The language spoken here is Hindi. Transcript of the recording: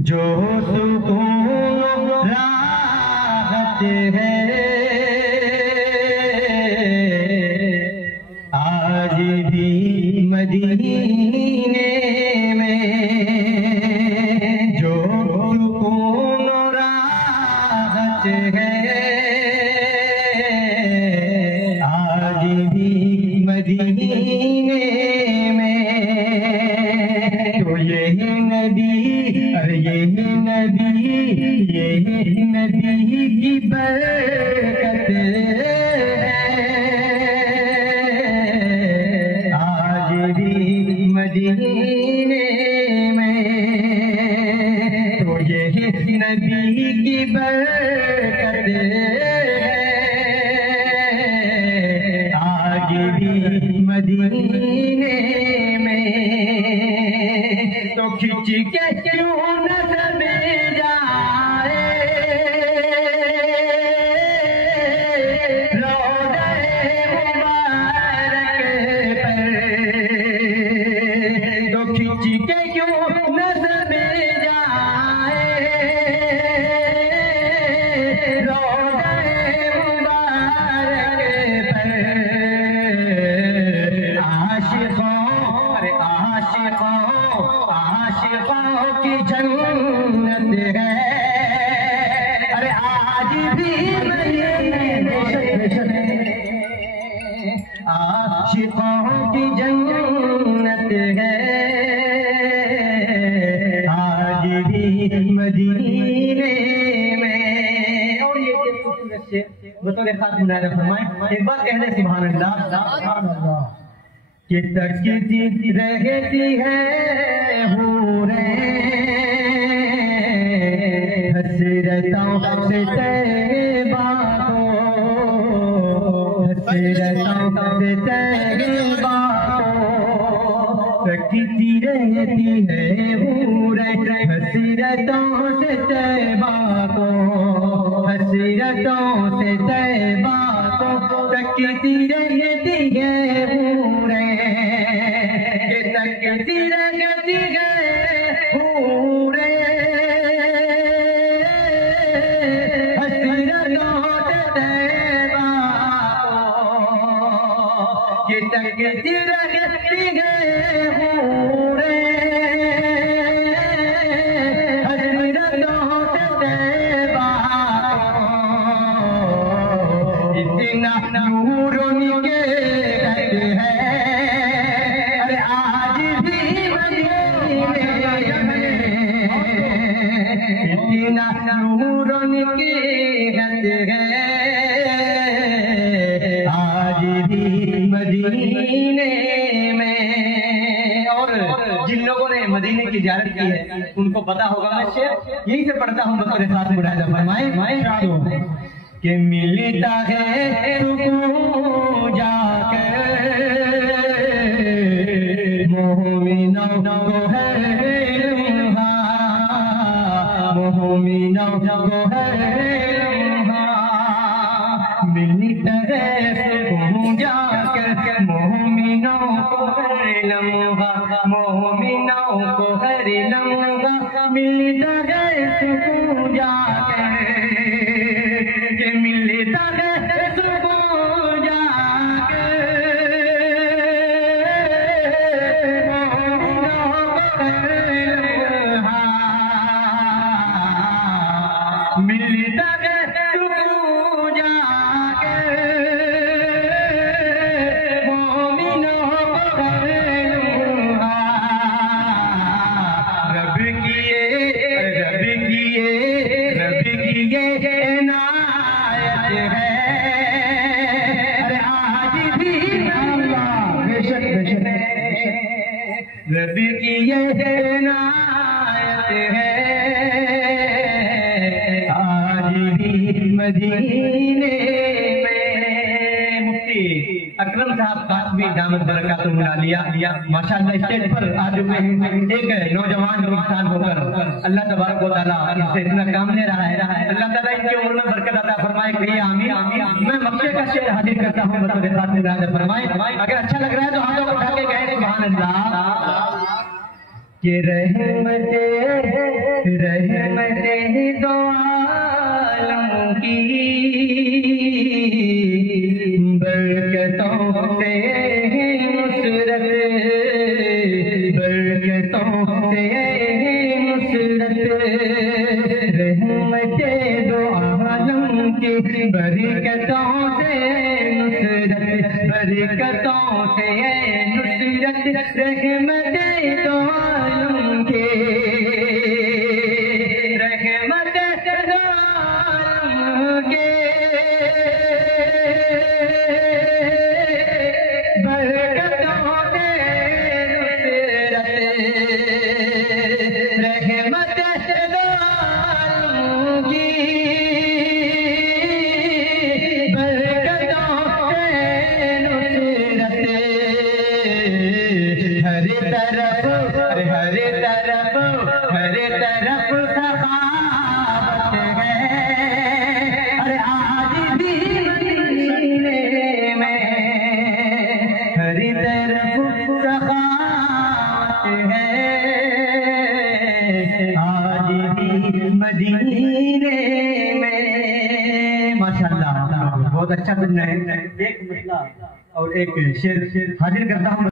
जो सुकून राहत है आज भी मदीने में, जो सुकून राहत है आज भी मदीने में। तो यही नबी, अरे यही नबी की बरकत आज भी मदीने में। तो यही नबी की बरकत आज भी मदीने में। तो खिंच के क्यों न सब जाए रोज़े मुबारक पर, तो खिंच के क्यों न सब जाए रोज़े मुबारक पर। आशिकों की जन्नत है, अरे आज भी आशिकों की जन्नत है आज भी मदीने में। और ये खूबसूरत से बतौर खास मुनादा फरमाए, एक बार कहने सुभान अल्लाह कि तकती रहती है हूरें हसरतों से तैबा को, हसरतों से तैबा को। तकती रहती है हूरें हसरतों से तैबा को, हसरतों से तैबा को। तकती रहती है हूरें, तकती रहती है हूरें हसरतों से तैबा को। ये तकती रहती है हूरें हसरतों से तैबा को। इतना नूर उनके घर है, अरे आज भी मदीने में। इतना नूर उनके घर है आज भी मदीने में। और जिन लोगों ने मदीने की ज़ियारत की है उनको पता होगा, मैं शेर यहीं से पढ़ता हूँ बतौर खास मुरादा फरमाए कि मिलता है सुकून जाकर मोमिनों को है लम्हा, मोमिनों को है लम्हा। मिलता है सुकून जाकर मोमिनों को है लम्हा, मोमिनों को है लम्हा। मिलता है सुकून जाकर, के मिलता है सुकून जाकर मोमिनों को है लम्हा। मिलता है सुकून जाकर मोमिनों को है लम्हा। रब की इनायत है, अरे आज भी बेशक रब की इनायत है आज भी मदीने में। मुफ्ती अकरम साहब कासमी दामद बरकातुहू मिलालिया माशाअल्लाह स्टेज पर आ चुके हैं। एक नौजवान इंसान होकर अल्लाह तबारक व तआला इनसे इतना काम ले रहा है। अल्लाह ताला इनकी उम्र में बरकत अता फरमाए। कहिए आमीन। मैं मक्के का शेर हाजिर करता हूँ बतौर खास मुरादा फरमाए। अगर अच्छा लग रहा है तो हाथों को उठा के कहें सुभान अल्लाह। कि रहमते दो आलम की बरकतों से नुसरत, बरकतों से नुसरत, रहमते दो आलम की बरकतों से नुसरत, बरकतों से नुसरत, रहमते दो आलम की रहमते दो आलम की बरकतों से नुसरत, रहमते दो आलम की बरकतों से नुसरत, हर तरफ सखावत है, अरे आज भी मदीने में हर तरफ सखावत है, आज भी मदीने में। माशाअल्लाह, बहुत अच्छा सुन रहे हैं। एक मसला और एक शेर हाजिर करता हूँ।